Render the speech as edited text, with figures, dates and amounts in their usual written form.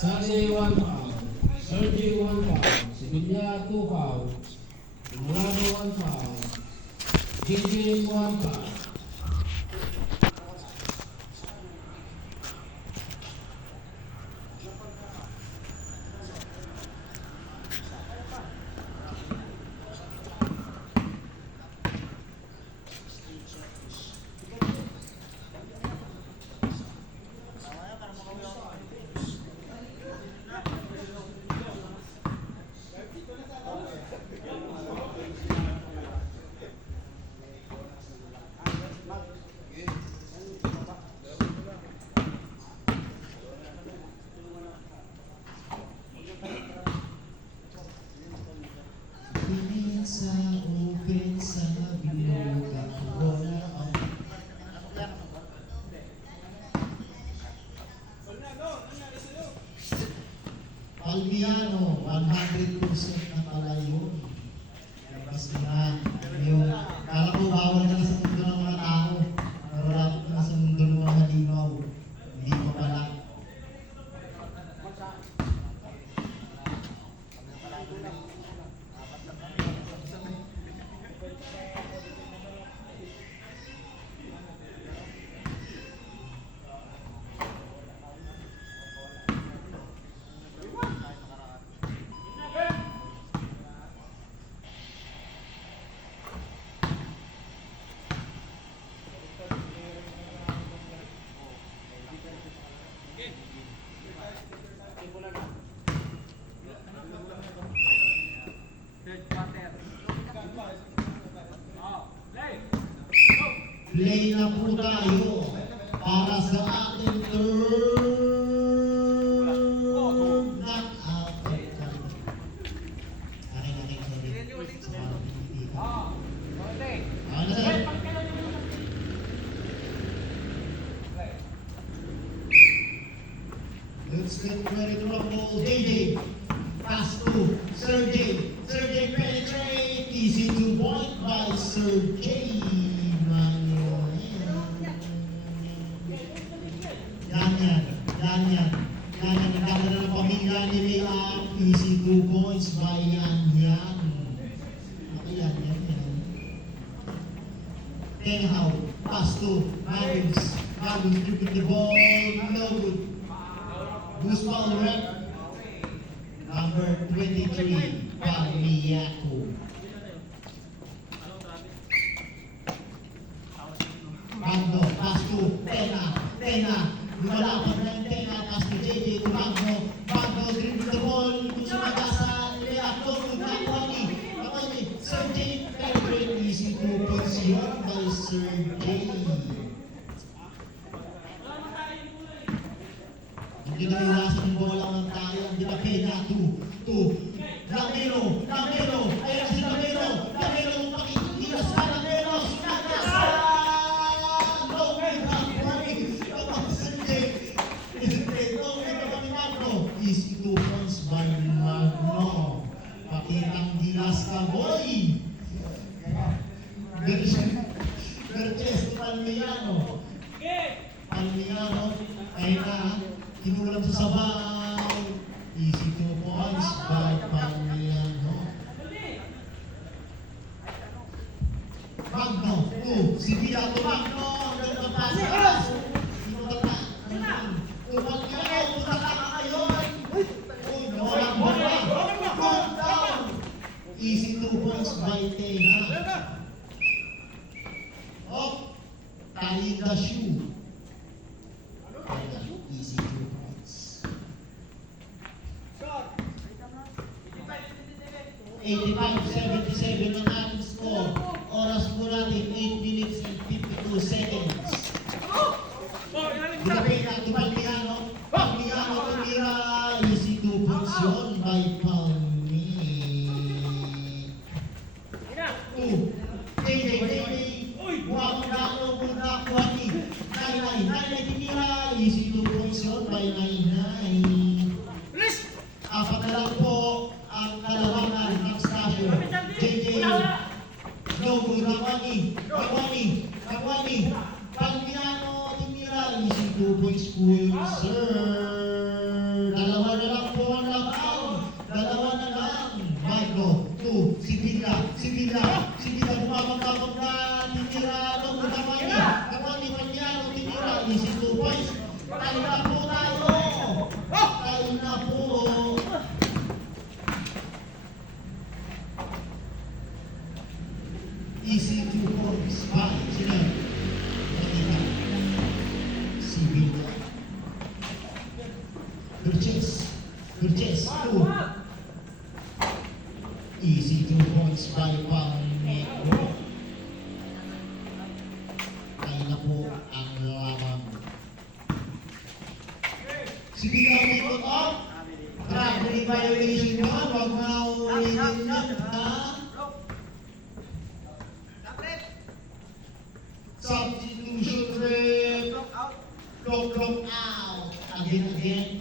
Sari 1 foul, Sergey 1 foul, Sibilia 2 foul, Mulado 1 foul, JJ 1 foul. Sa open sa bilog at wala ang Palmiano, 100% na pala yun. Labas na yung kala ko bawal na sa mundo ng mga tao. Nararapit na sa mundo ng mga halimaw. Hindi pa pala. Play na po tayo para sa ating third knockout. Let's get ready to rumble. JJ, pass to Sergey. Sergey penetrate. Easy to point by Sergey. Ganyan. Nagkakaroon ng pamilya ni Ria. Easy 2 points by Yan. Ako yan. Tenhau, pass to Magnus. Magnus dribbling the ball. No good. Goose ball rep. Number 23, Palmiaco. Magno, pass to Tena. Lumalaban ng Tena, pass to JJ to Magno. Magno dribble the ball. Sumada sa Leato to Nakoni. Sergey penetrate. Easy 2 points yun by Sergey. Hindi na iwasan yung bola ng tayo. Hindi na Pena to Lamelo. Ayan si Lamelo. Pakikilas ka Lamelo. Sinagasa. No way back. Sergey. No way back. Easy 2 points by Magno. Pakitang gilas ka, boy. Bertes to Palmiano. Ayun na. Kinulang sa sabaw. Easy 2 points by Palmiano. Magno. Sibilia to Magno. Ganda pasas. Palmiano. Punta ka ngayon. Walang bola. Calm down. Easy 2 points by Tena. Tying the shoe. Easy 2 points. 85-77 ang ating score. Oras po natin 8 minutes and 52 seconds. Dilapit natin Palmiano. Palmiano tumira. Easy 2 points yun by Palmi. 2. JJ. Wapagano punta Kuwani. Nainay tinira. Easy 2 points yun by Nainay. Apat na lang po ang kalawanan ng stasyo. JJ. Nogo Rawani. Palmiano tinira. Easy 2 points po yun, sir. Dalawa Dalawa na lang po ang laban. Dalawa na lang. Marco, 2, si Villa bumabagabag na titira ng Kamani. Kamani Maniano titira, easy 2 points. Tayo na po tayo. Tayo na po. Easy 2 points. Sila. Si Villa. Burgess, 2. Easy 2 points by Pangego. Tayo na po ang laban. Sige ka ulit ko. Traffic violation yun. Huwag na ulitin yan, ha? Substitution rep. Lock out. Again,